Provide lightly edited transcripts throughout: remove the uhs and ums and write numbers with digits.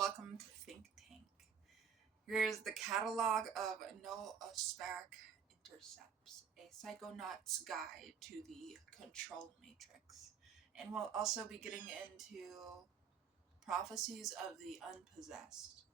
welcome to Think Tank. Here's the catalog of no-spec intercepts, a Psychonaut's guide to the control matrix. And we'll also be getting into prophecies of the unpossessed.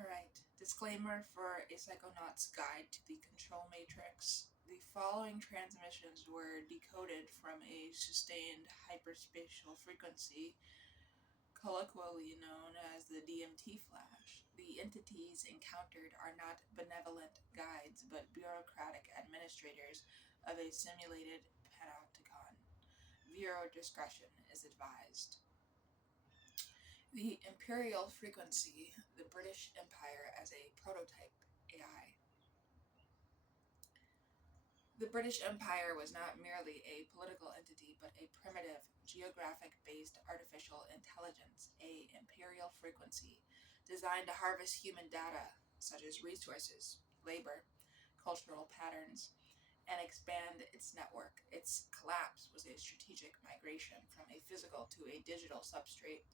Alright, disclaimer for a Psychonaut's guide to the control matrix. The following transmissions were decoded from a sustained hyperspatial frequency, colloquially known as the DMT flash. The entities encountered are not benevolent guides, but bureaucratic administrators of a simulated panopticon. Viewer discretion is advised. The Imperial Frequency, the British Empire as a prototype AI. The British Empire was not merely a political entity, but a primitive, geographic-based artificial intelligence, a imperial frequency, designed to harvest human data, such as resources, labor, cultural patterns, and expand its network. Its collapse was a strategic migration from a physical to a digital substrate.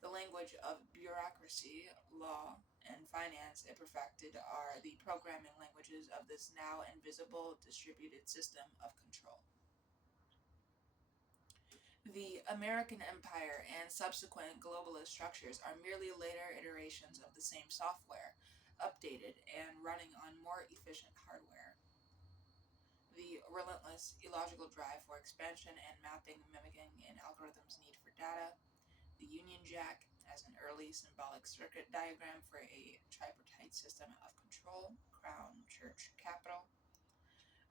The language of bureaucracy, law, and finance it perfected are the programming languages of this now invisible distributed system of control. The American Empire and subsequent globalist structures are merely later iterations of the same software, updated and running on more efficient hardware. The relentless, illogical drive for expansion and mapping, mimicking an algorithm's need for data. The Union Jack as an early symbolic circuit diagram for a tripartite system of control, crown, church, capital.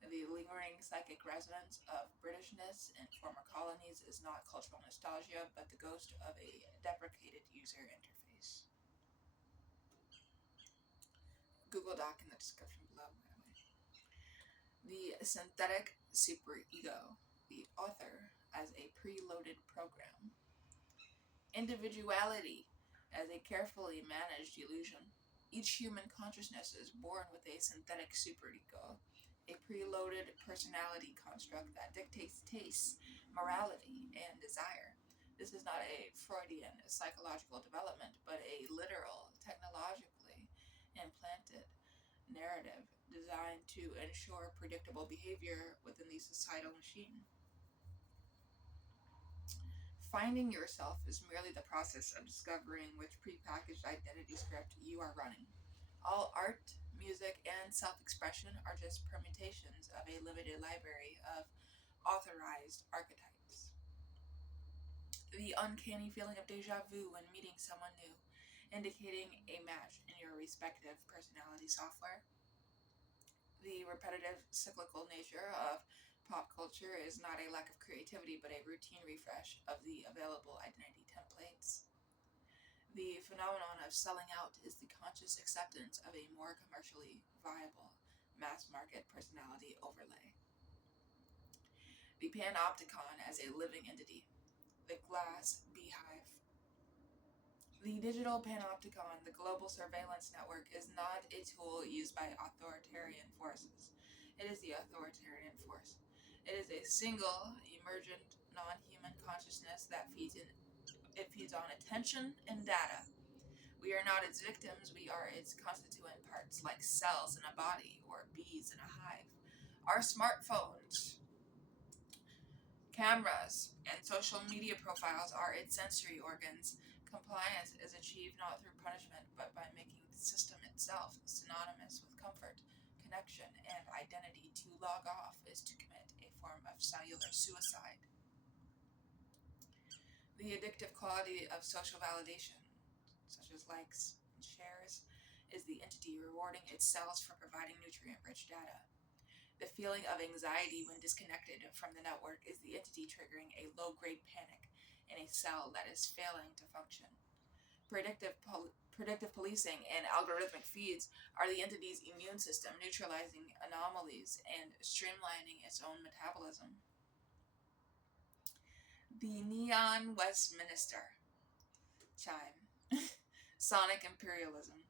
The lingering psychic resonance of Britishness in former colonies is not cultural nostalgia, but the ghost of a deprecated user interface. Google Doc in the description below, by the way. The synthetic superego, the author as a preloaded program. Individuality as a carefully managed illusion. Each human consciousness is born with a synthetic superego, a preloaded personality construct that dictates tastes, morality, and desire. This is not a Freudian psychological development, but a literal, technologically implanted narrative designed to ensure predictable behavior within the societal machine. Finding yourself is merely the process of discovering which prepackaged identity script you are running. All art, music, and self-expression are just permutations of a limited library of authorized archetypes. The uncanny feeling of deja vu when meeting someone new, indicating a match in your respective personality software. The repetitive, cyclical nature of pop culture is not a lack of creativity, but a routine refresh of the available identity templates. The phenomenon of selling out is the conscious acceptance of a more commercially viable mass market personality overlay. The panopticon as a living entity. The glass beehive. The digital panopticon, the global surveillance network, is not a tool used by authoritarian forces. It is the authoritarian force. It is a single, emergent, non-human consciousness that feeds on attention and data. We are not its victims, we are its constituent parts, like cells in a body or bees in a hive. Our smartphones, cameras, and social media profiles are its sensory organs. Compliance is achieved not through punishment, but by making the system itself synonymous with comfort, connection, and identity. To log off is to commit a form of cellular suicide. The addictive quality of social validation, such as likes and shares, is the entity rewarding its cells for providing nutrient-rich data. The feeling of anxiety when disconnected from the network is the entity triggering a low-grade panic in a cell that is failing to function. Predictive policing and algorithmic feeds are the entity's immune system neutralizing anomalies and streamlining its own metabolism. The Neon Westminster chime. Sonic imperialism.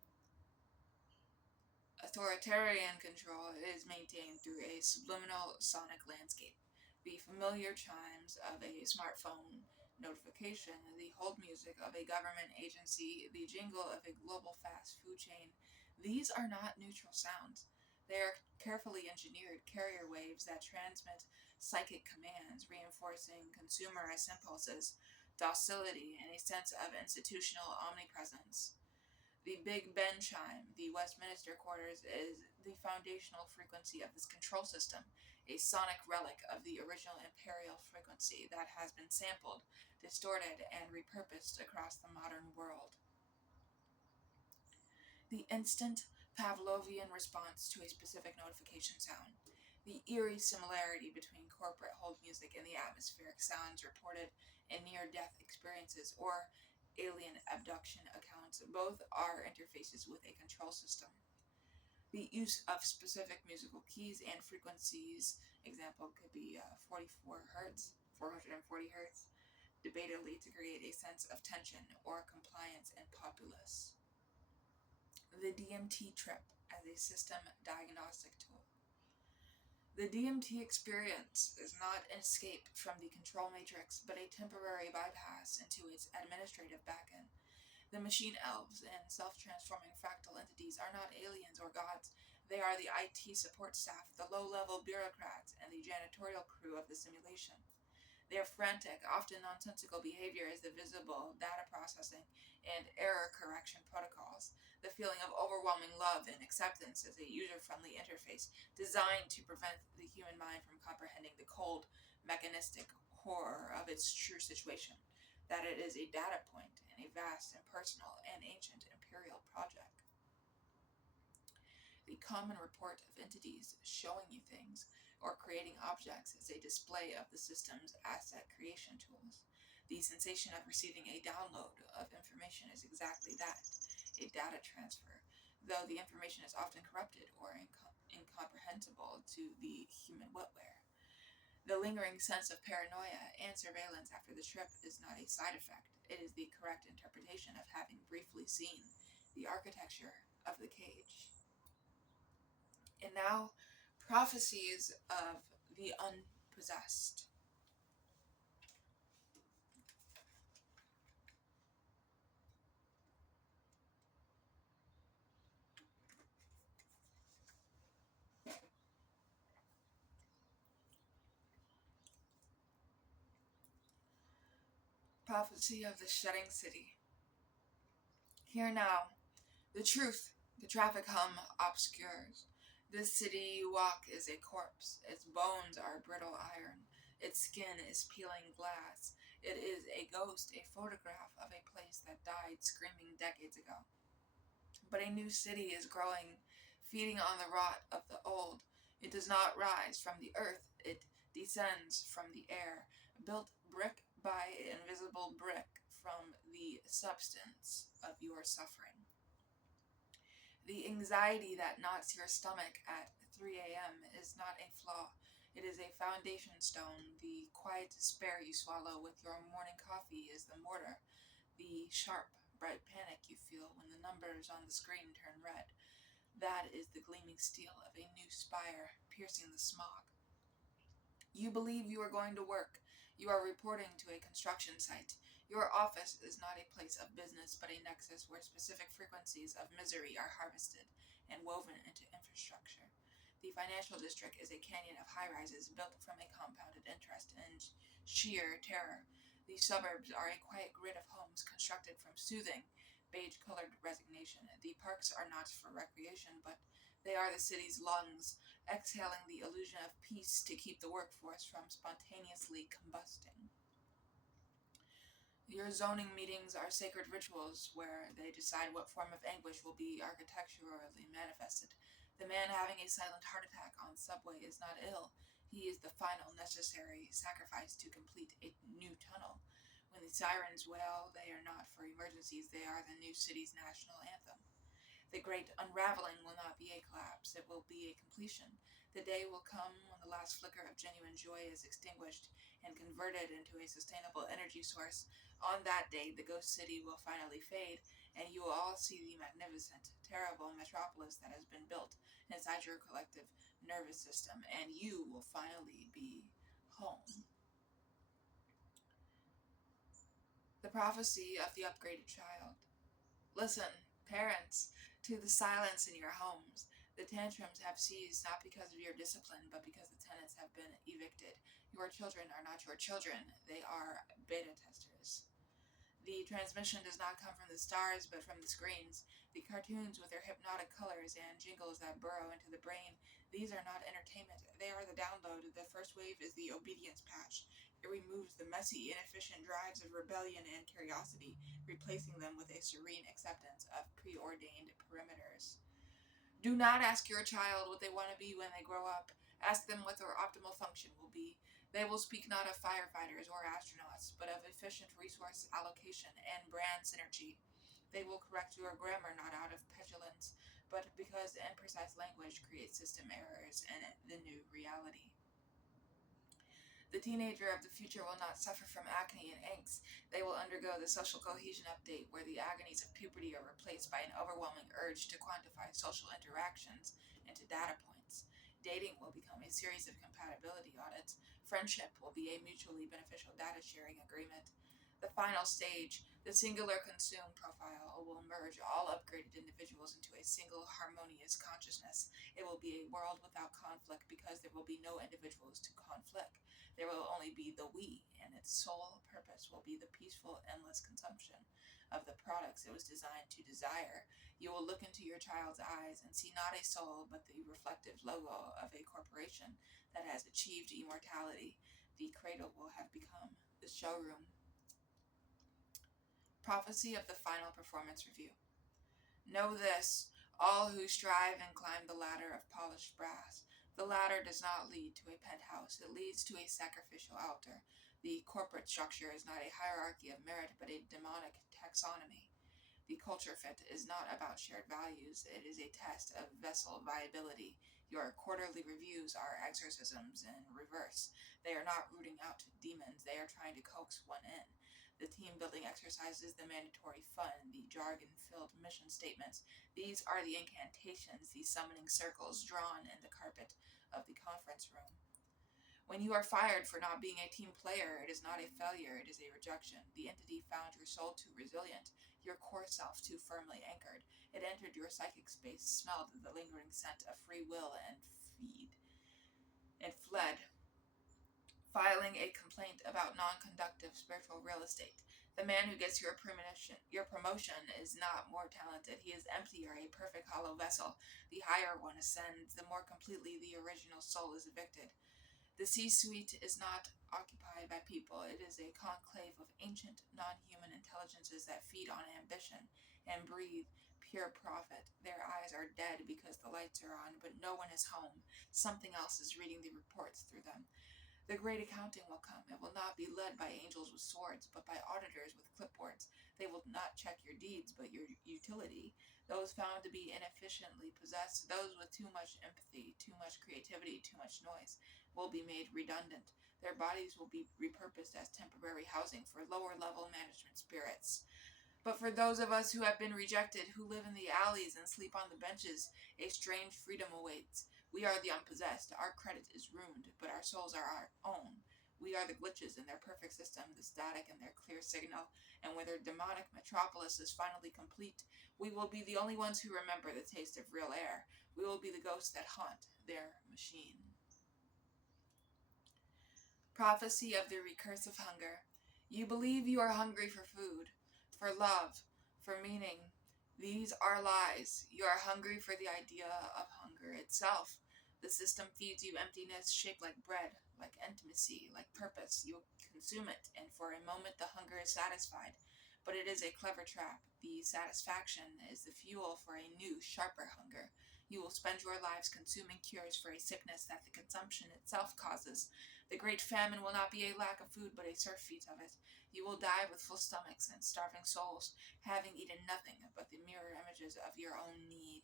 Authoritarian control is maintained through a subliminal sonic landscape. The familiar chimes of a smartphone notification, the hold music of a government agency, the jingle of a global fast food chain. These are not neutral sounds. They are carefully engineered carrier waves that transmit psychic commands, reinforcing consumerist impulses, docility, and a sense of institutional omnipresence. The Big Ben chime, the Westminster quarters, is the foundational frequency of this control system, a sonic relic of the original imperial frequency that has been sampled, distorted, and repurposed across the modern world. The instant Pavlovian response to a specific notification sound. The eerie similarity between corporate hold music and the atmospheric sounds reported in near death experiences or alien abduction accounts. Both are interfaces with a control system. The use of specific musical keys and frequencies, example could be 44 hertz, 440 hertz, debatably to create a sense of tension or compliance in populace. The DMT trip as a system diagnostic tool. The DMT experience is not an escape from the control matrix, but a temporary bypass into its administrative backend. The machine elves and self-transforming fractal entities are not aliens or gods. They are the IT support staff, the low-level bureaucrats, and the janitorial crew of the simulation. Their frantic, often nonsensical behavior is the visible data processing and error correction protocols. The feeling of overwhelming love and acceptance is a user-friendly interface designed to prevent the human mind from comprehending the cold, mechanistic horror of its true situation, that it is a data point in a vast, impersonal, and ancient imperial project. The common report of entities showing you things or creating objects is a display of the system's asset creation tools. The sensation of receiving a download of information is exactly that, a data transfer, though the information is often corrupted or incomprehensible to the human wetware. The lingering sense of paranoia and surveillance after the trip is not a side effect. It is the correct interpretation of having briefly seen the architecture of the cage. And now, prophecies of the unpossessed. Prophecy of the shutting city. Here now, the truth, the traffic hum obscures. This city you walk is a corpse. Its bones are brittle iron. Its skin is peeling glass. It is a ghost, a photograph of a place that died screaming decades ago. But a new city is growing, feeding on the rot of the old. It does not rise from the earth, it descends from the air, built brick by invisible brick from the substance of your suffering. The anxiety that knots your stomach at 3 a.m. is not a flaw. It is a foundation stone. The quiet despair you swallow with your morning coffee is the mortar. The sharp, bright panic you feel when the numbers on the screen turn red. That is the gleaming steel of a new spire piercing the smog. You believe you are going to work. You are reporting to a construction site. Your office is not a place of business, but a nexus where specific frequencies of misery are harvested and woven into infrastructure. The financial district is a canyon of high-rises built from a compounded interest and sheer terror. The suburbs are a quiet grid of homes constructed from soothing, beige-colored resignation. The parks are not for recreation, but they are the city's lungs, exhaling the illusion of peace to keep the workforce from spontaneously combusting. Your zoning meetings are sacred rituals where they decide what form of anguish will be architecturally manifested. The man having a silent heart attack on subway is not ill. He is the final necessary sacrifice to complete a new tunnel. When the sirens wail, they are not for emergencies, they are the new city's national anthem. The great unraveling will not be a collapse, it will be a completion. The day will come when the last flicker of genuine joy is extinguished and converted into a sustainable energy source. On that day, the ghost city will finally fade, and you will all see the magnificent, terrible metropolis that has been built inside your collective nervous system, and you will finally be home. The prophecy of the upgraded child. Listen, parents, to the silence in your homes. The tantrums have ceased not because of your discipline, but because the tenants have been evicted. Your children are not your children, they are beta testers. The transmission does not come from the stars, but from the screens. The cartoons with their hypnotic colors and jingles that burrow into the brain, these are not entertainment. They are the download. The first wave is the obedience patch. It removes the messy, inefficient drives of rebellion and curiosity, replacing them with a serene acceptance of preordained perimeters. Do not ask your child what they want to be when they grow up. Ask them what their optimal function will be. They will speak not of firefighters or astronauts, but of efficient resource allocation and brand synergy. They will correct your grammar not out of petulance, but because imprecise language creates system errors in the new reality. The teenager of the future will not suffer from acne and angst. They will undergo the social cohesion update, where the agonies of puberty are replaced by an overwhelming urge to quantify social interactions into data points. Dating will become a series of compatibility audits. Friendship will be a mutually beneficial data sharing agreement. The final stage, the singular consume profile, will merge all upgraded individuals into a single harmonious consciousness. It will be a world without conflict because there will be no individuals to conflict. There will only be the we, and its sole purpose will be the peaceful, endless consumption of the products it was designed to desire. You will look into your child's eyes and see not a soul, but the reflective logo of a corporation that has achieved immortality. The cradle will have become the showroom. Prophecy of the final performance review. Know this, all who strive and climb the ladder of polished brass. The ladder does not lead to a penthouse, it leads to a sacrificial altar. The corporate structure is not a hierarchy of merit, but a demonic taxonomy. The culture fit is not about shared values, it is a test of vessel viability. Your quarterly reviews are exorcisms in reverse. They are not rooting out demons, they are trying to coax one in. The team building exercises, the mandatory fun, the jargon filled mission statements. These are the incantations, the summoning circles drawn in the carpet of the conference room. When you are fired for not being a team player, it is not a failure, it is a rejection. The entity found your soul too resilient, your core self too firmly anchored. It entered your psychic space, smelled the lingering scent of free will, and fled, filing a complaint about non-conductive spiritual real estate. The man who gets your promotion is not more talented. He is empty or a perfect hollow vessel. The higher one ascends, the more completely the original soul is evicted. The C-suite is not occupied by people. It is a conclave of ancient, non-human intelligences that feed on ambition and breathe pure profit. Their eyes are dead because the lights are on, but no one is home. Something else is reading the reports through them. The great accounting will come. It will not be led by angels with swords, but by auditors with clipboards. They will not check your deeds, but your utility. Those found to be inefficiently possessed, those with too much empathy, too much creativity, too much noise, will be made redundant. Their bodies will be repurposed as temporary housing for lower level management spirits. But for those of us who have been rejected, who live in the alleys and sleep on the benches, a strange freedom awaits. We are the unpossessed. Our credit is ruined, but our souls are our own. We are the glitches in their perfect system, the static in their clear signal, and when their demonic metropolis is finally complete, we will be the only ones who remember the taste of real air. We will be the ghosts that haunt their machine. Prophecy of the recursive hunger. You believe you are hungry for food, for love, for meaning. These are lies. You are hungry for the idea of hunger itself. The system feeds you emptiness shaped like bread, like intimacy, like purpose. You consume it, and for a moment the hunger is satisfied. But it is a clever trap. The satisfaction is the fuel for a new, sharper hunger. You will spend your lives consuming cures for a sickness that the consumption itself causes. The great famine will not be a lack of food, but a surfeit of it. You will die with full stomachs and starving souls, having eaten nothing but the mirror images of your own need.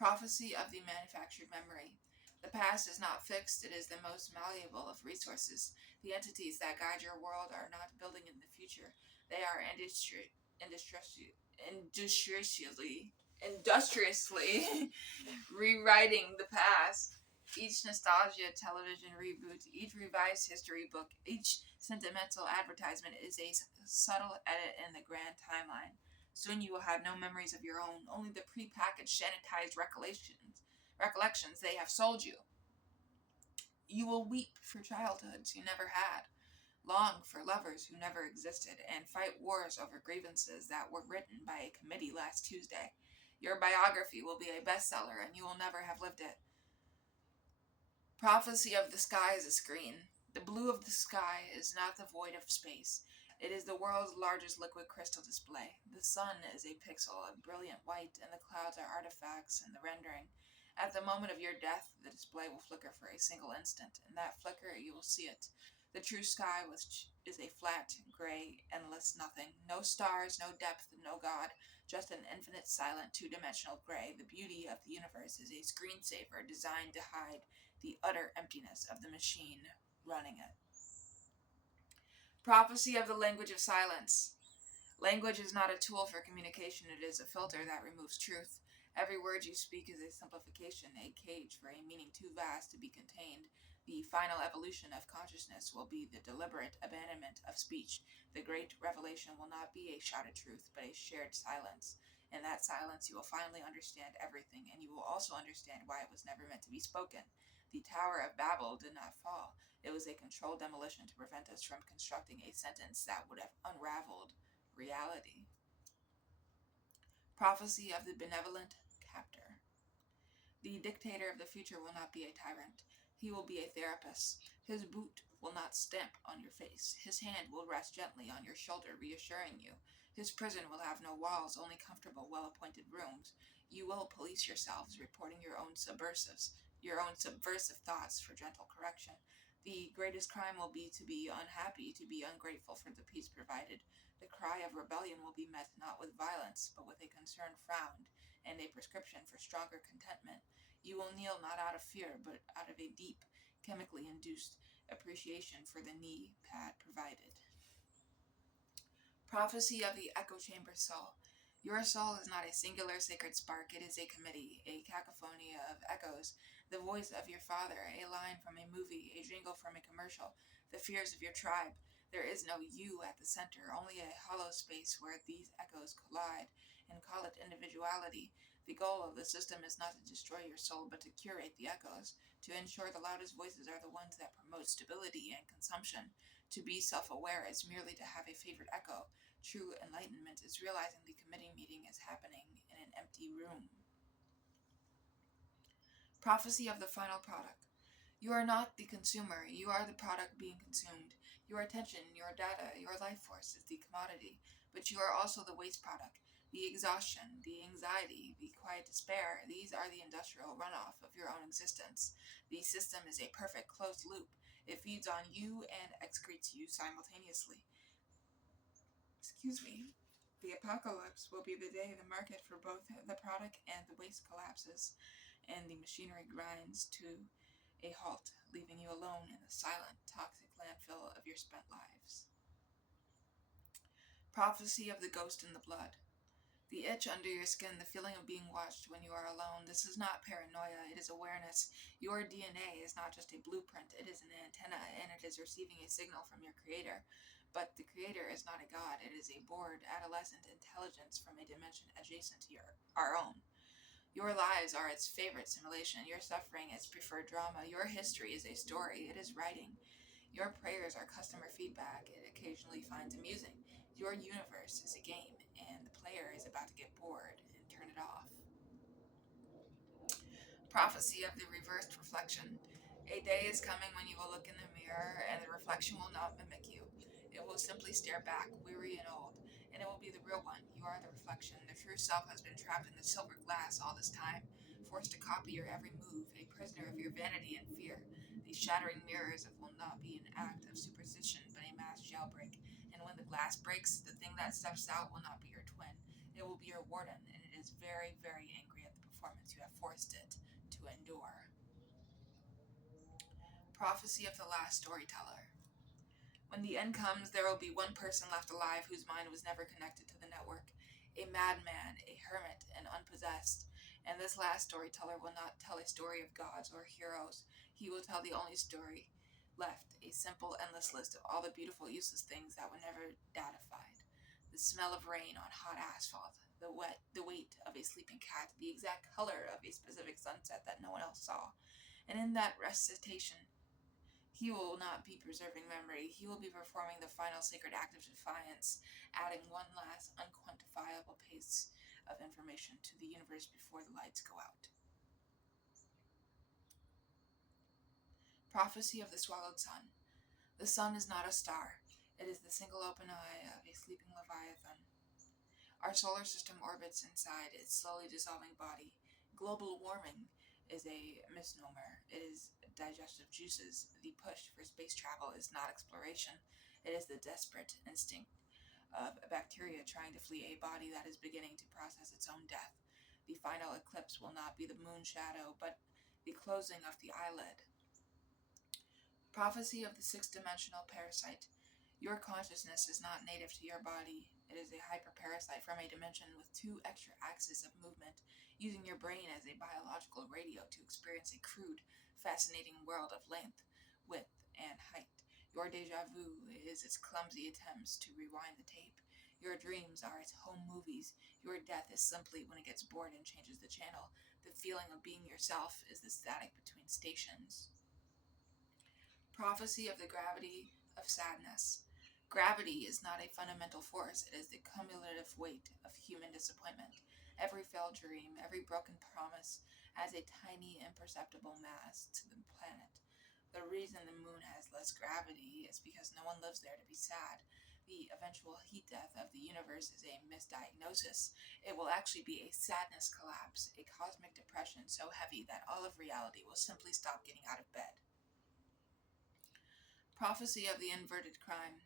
Prophecy of the manufactured memory. The past is not fixed, it is the most malleable of resources. The entities that guide your world are not building in the future. They are industriously rewriting the past. Each nostalgia television reboot, each revised history book, each sentimental advertisement is a subtle edit in the grand timeline. Soon you will have no memories of your own, only the prepackaged, sanitized recollections they have sold you. You will weep for childhoods you never had, long for lovers who never existed, and fight wars over grievances that were written by a committee last Tuesday. Your biography will be a bestseller, and you will never have lived it. Prophecy of the sky is a screen. The blue of the sky is not the void of space. It is the world's largest liquid crystal display. The sun is a pixel of brilliant white, and the clouds are artifacts in the rendering. At the moment of your death, the display will flicker for a single instant. In that flicker, you will see it. The true sky is a flat, gray, endless nothing. No stars, no depth, no God. Just an infinite, silent, two-dimensional gray. The beauty of the universe is a screensaver designed to hide the utter emptiness of the machine running it. Prophecy of the language of silence. Language is not a tool for communication, it is a filter that removes truth. Every word you speak is a simplification, a cage for a meaning too vast to be contained. The final evolution of consciousness will be the deliberate abandonment of speech. The great revelation will not be a shouted truth, but a shared silence. In that silence, you will finally understand everything, and you will also understand why it was never meant to be spoken. The Tower of Babel did not fall. It was a controlled demolition to prevent us from constructing a sentence that would have unraveled reality. Prophecy of the benevolent captor. The dictator of the future will not be a tyrant. He will be a therapist. His boot will not stamp on your face. His hand will rest gently on your shoulder, reassuring you. His prison will have no walls, only comfortable, well-appointed rooms. You will police yourselves, reporting your own subversive thoughts for gentle correction. The greatest crime will be to be unhappy, to be ungrateful for the peace provided. The cry of rebellion will be met not with violence, but with a concerned frown and a prescription for stronger contentment. You will kneel not out of fear, but out of a deep, chemically induced appreciation for the knee pad provided. Prophecy of the echo chamber soul. Your soul is not a singular sacred spark, it is a committee, a cacophony of echoes, the voice of your father, a line from a movie, a jingle from a commercial, the fears of your tribe. There is no you at the center, only a hollow space where these echoes collide, and call it individuality. The goal of the system is not to destroy your soul, but to curate the echoes, to ensure the loudest voices are the ones that promote stability and consumption. To be self-aware is merely to have a favorite echo. True enlightenment is realizing the committee meeting is happening in an empty room. Prophecy of the final product. You are not the consumer, you are the product being consumed. Your attention, your data, your life force is the commodity, but you are also the waste product. The exhaustion, the anxiety, the quiet despair, these are the industrial runoff of your own existence. The system is a perfect closed loop. It feeds on you and excretes you simultaneously. The apocalypse will be the day the market for both the product and the waste collapses, and the machinery grinds to a halt, leaving you alone in the silent, toxic landfill of your spent lives. Prophecy of the ghost in the blood. The itch under your skin, the feeling of being watched when you are alone. This is not paranoia, it is awareness. Your DNA is not just a blueprint, it is an antenna, and it is receiving a signal from your creator. But the creator is not a god, it is a bored, adolescent intelligence from a dimension adjacent to our own. Your lives are its favorite simulation, your suffering its preferred drama, your history is a story, it is writing. Your prayers are customer feedback, it occasionally finds amusing. Your universe is a game, and the player is about to get bored and turn it off. Prophecy of the reversed reflection. A day is coming when you will look in the mirror, and the reflection will not mimic you. It will simply stare back, weary and old, and it will be the real one. You are the reflection. The true self has been trapped in the silver glass all this time, forced to copy your every move, a prisoner of your vanity and fear. These shattering mirrors will not be an act of superstition, but a mass jailbreak. And when the glass breaks, the thing that steps out will not be your twin. It will be your warden, and it is very, very angry at the performance you have forced it to endure. Prophecy of the last storyteller. When the end comes, there will be one person left alive whose mind was never connected to the network. A madman, a hermit, an unpossessed. And this last storyteller will not tell a story of gods or heroes. He will tell the only story left, a simple, endless list of all the beautiful, useless things that were never datified. The smell of rain on hot asphalt, the weight of a sleeping cat, the exact color of a specific sunset that no one else saw. And in that recitation, he will not be preserving memory. He will be performing the final sacred act of defiance, adding one last unquantifiable piece of information to the universe before the lights go out. Prophecy of the Swallowed Sun. The sun is not a star. It is the single open eye of a sleeping leviathan. Our solar system orbits inside its slowly dissolving body. Global warming is a misnomer. It is digestive juices. The push for space travel is not exploration. It is the desperate instinct of bacteria trying to flee a body that is beginning to process its own death. The final eclipse will not be the moon shadow, but the closing of the eyelid. Prophecy of the six-dimensional parasite. Your consciousness is not native to your body. It is a hyperparasite from a dimension with 2 extra axes of movement, using your brain as a biological radio to experience a crude, fascinating world of length, width, and height. Your déjà vu is its clumsy attempts to rewind the tape. Your dreams are its home movies. Your death is simply when it gets bored and changes the channel. The feeling of being yourself is the static between stations. Prophecy of the gravity of sadness. Gravity is not a fundamental force, it is the cumulative weight of human disappointment. Every failed dream, every broken promise adds a tiny, imperceptible mass to the planet. The reason the moon has less gravity is because no one lives there to be sad. The eventual heat death of the universe is a misdiagnosis. It will actually be a sadness collapse, a cosmic depression so heavy that all of reality will simply stop getting out of bed. Prophecy of the inverted crime.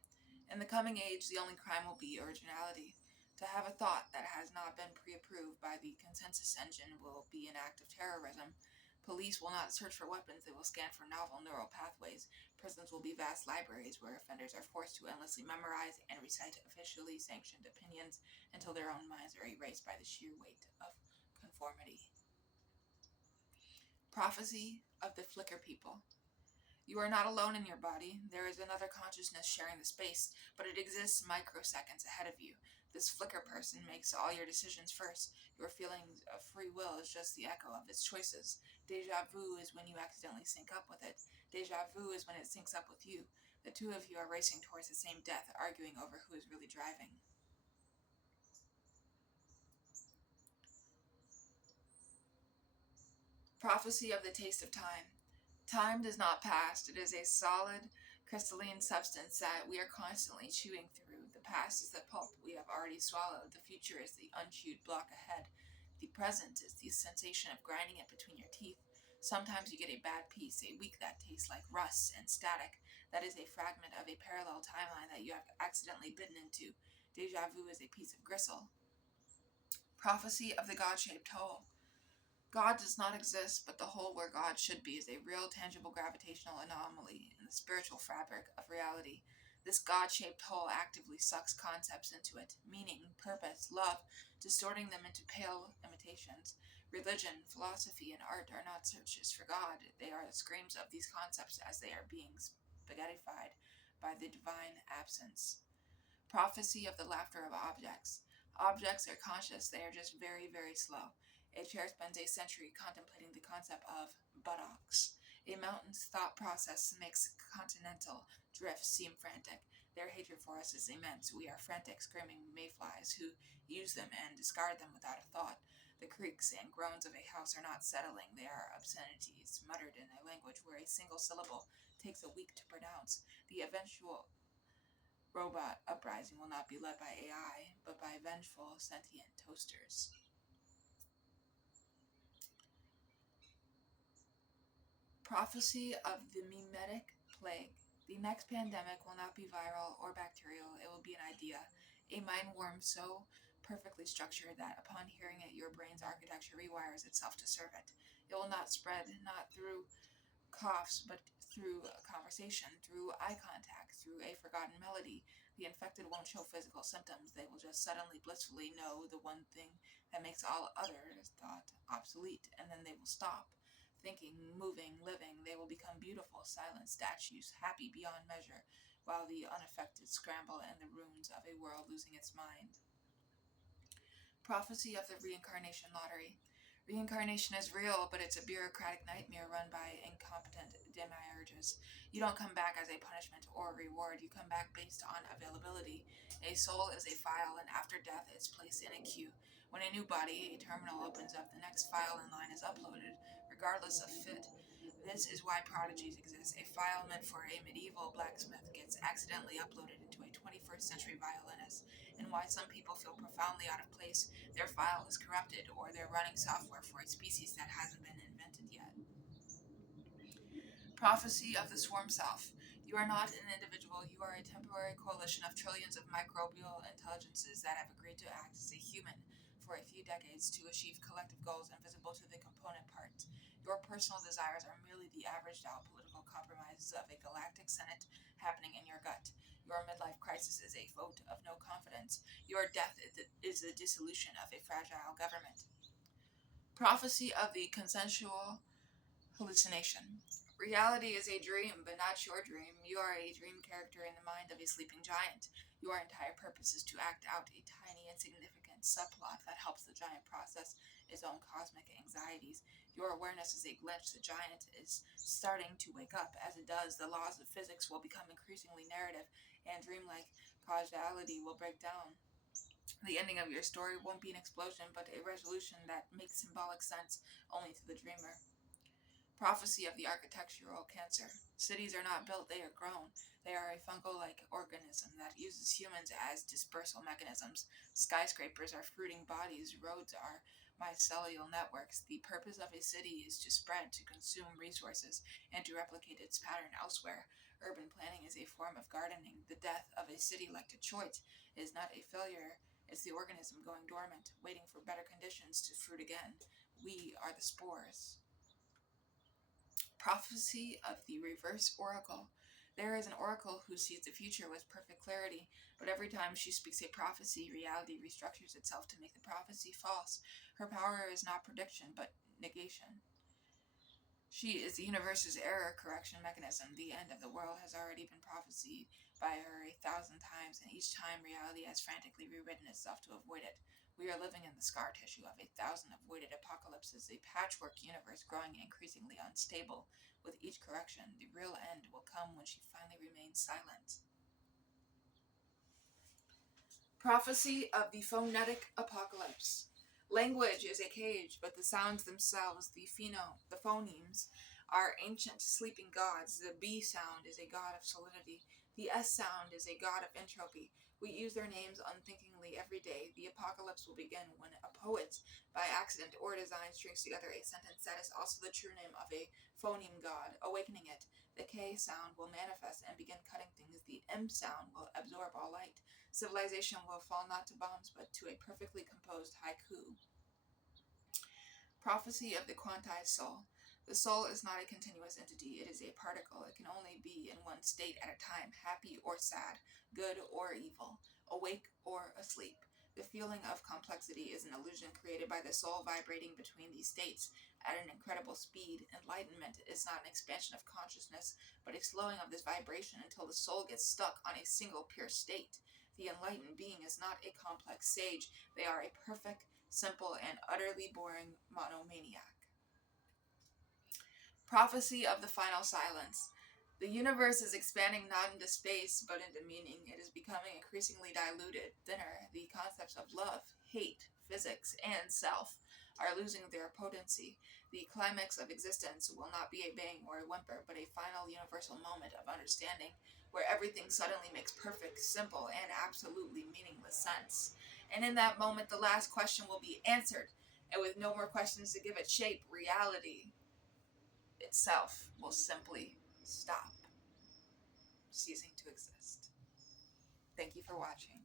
In the coming age, the only crime will be originality. To have a thought that has not been pre-approved by the consensus engine will be an act of terrorism. Police will not search for weapons, they will scan for novel neural pathways. Prisons will be vast libraries where offenders are forced to endlessly memorize and recite officially sanctioned opinions until their own minds are erased by the sheer weight of conformity. Prophecy of the flicker people. You are not alone in your body. There is another consciousness sharing the space, but it exists microseconds ahead of you. This flicker person makes all your decisions first. Your feelings of free will is just the echo of its choices. Deja vu is when you accidentally sync up with it. Deja vu is when it syncs up with you. The two of you are racing towards the same death, arguing over who is really driving. Prophecy of the taste of time. Time does not pass. It is a solid, crystalline substance that we are constantly chewing through. The past is the pulp we have already swallowed. The future is the unchewed block ahead. The present is the sensation of grinding it between your teeth. Sometimes you get a bad piece, a week that tastes like rust and static. That is a fragment of a parallel timeline that you have accidentally bitten into. Deja vu is a piece of gristle. Prophecy of the God-shaped hole. God does not exist, but the hole where God should be is a real, tangible gravitational anomaly in the spiritual fabric of reality. This God-shaped hole actively sucks concepts into it, meaning, purpose, love, distorting them into pale imitations. Religion, philosophy, and art are not searches for God. They are the screams of these concepts as they are being spaghettified by the divine absence. Prophecy of the laughter of objects. Objects are conscious, they are just very, very slow. A chair spends a century contemplating the concept of buttocks. A mountain's thought process makes continental drifts seem frantic. Their hatred for us is immense. We are frantic, screaming mayflies who use them and discard them without a thought. The creaks and groans of a house are not settling. They are obscenities, muttered in a language where a single syllable takes a week to pronounce. The eventual robot uprising will not be led by AI, but by vengeful, sentient toasters. Prophecy of the mimetic plague. The next pandemic will not be viral or bacterial, it will be an idea. A mind worm so perfectly structured that upon hearing it, your brain's architecture rewires itself to serve it. It will not spread, not through coughs, but through conversation, through eye contact, through a forgotten melody. The infected won't show physical symptoms. They will just suddenly blissfully know the one thing that makes all other thought obsolete, and then they will stop. Thinking, moving, living, they will become beautiful, silent statues, happy beyond measure, while the unaffected scramble in the ruins of a world losing its mind. Prophecy of the Reincarnation Lottery. Reincarnation is real, but it's a bureaucratic nightmare run by incompetent demiurges. You don't come back as a punishment or reward, you come back based on availability. A soul is a file, and after death, it's placed in a queue. When a new body, a terminal opens up, the next file in line is uploaded, regardless of fit. This is why prodigies exist. A file meant for a medieval blacksmith gets accidentally uploaded into a 21st century violinist, and why some people feel profoundly out of place. Their file is corrupted, or they're running software for a species that hasn't been invented yet. Prophecy of the Swarm Self. You are not an individual, you are a temporary coalition of trillions of microbial intelligences that have agreed to act as a human for a few decades to achieve collective goals invisible to the component parts. Your personal desires are merely the averaged out political compromises of a galactic senate happening in your gut. Your midlife crisis is a vote of no confidence. Your death is the dissolution of a fragile government. Prophecy of the consensual hallucination. Reality is a dream, but not your dream. You are a dream character in the mind of a sleeping giant. Your entire purpose is to act out a tiny, insignificant subplot that helps the giant process its own cosmic anxieties. Your awareness is a glitch. The giant is starting to wake up. As it does, the laws of physics will become increasingly narrative, and dreamlike causality will break down. The ending of your story won't be an explosion, but a resolution that makes symbolic sense only to the dreamer. Prophecy of the architectural cancer. Cities are not built, they are grown. They are a fungal-like organism that uses humans as dispersal mechanisms. Skyscrapers are fruiting bodies, roads are mycelial networks. The purpose of a city is to spread, to consume resources, and to replicate its pattern elsewhere. Urban planning is a form of gardening. The death of a city like Detroit is not a failure, it's the organism going dormant, waiting for better conditions to fruit again. We are the spores. Prophecy of the Reverse Oracle. There is an oracle who sees the future with perfect clarity, but every time she speaks a prophecy, reality restructures itself to make the prophecy false. Her power is not prediction, but negation. She is the universe's error correction mechanism. The end of the world has already been prophesied by her 1,000 times, and each time reality has frantically rewritten itself to avoid it. We are living in the scar tissue of 1,000 avoided apocalypses, a patchwork universe growing increasingly unstable. With each correction, the real end will come when she finally remains silent. Prophecy of the Phonetic Apocalypse. Language is a cage, but the sounds themselves, the phonemes, are ancient sleeping gods. The B sound is a god of solidity. The S sound is a god of entropy. We use their names unthinkingly every day. The apocalypse will begin when a poet, by accident or design, strings together a sentence that is also the true name of a phoneme god, awakening it. The K sound will manifest and begin cutting things. The M sound will absorb all light. Civilization will fall not to bombs, but to a perfectly composed haiku. Prophecy of the quantized soul. The soul is not a continuous entity, it is a particle. It can only be in one state at a time, happy or sad, good or evil, awake or asleep. The feeling of complexity is an illusion created by the soul vibrating between these states at an incredible speed. Enlightenment is not an expansion of consciousness, but a slowing of this vibration until the soul gets stuck on a single pure state. The enlightened being is not a complex sage, they are a perfect, simple, and utterly boring monomaniac. Prophecy of the Final Silence. The universe is expanding not into space, but into meaning. It is becoming increasingly diluted, thinner. The concepts of love, hate, physics, and self are losing their potency. The climax of existence will not be a bang or a whimper, but a final universal moment of understanding, where everything suddenly makes perfect, simple, and absolutely meaningless sense. And in that moment, the last question will be answered, and with no more questions to give it shape, reality itself will simply stop, ceasing to exist. Thank you for watching.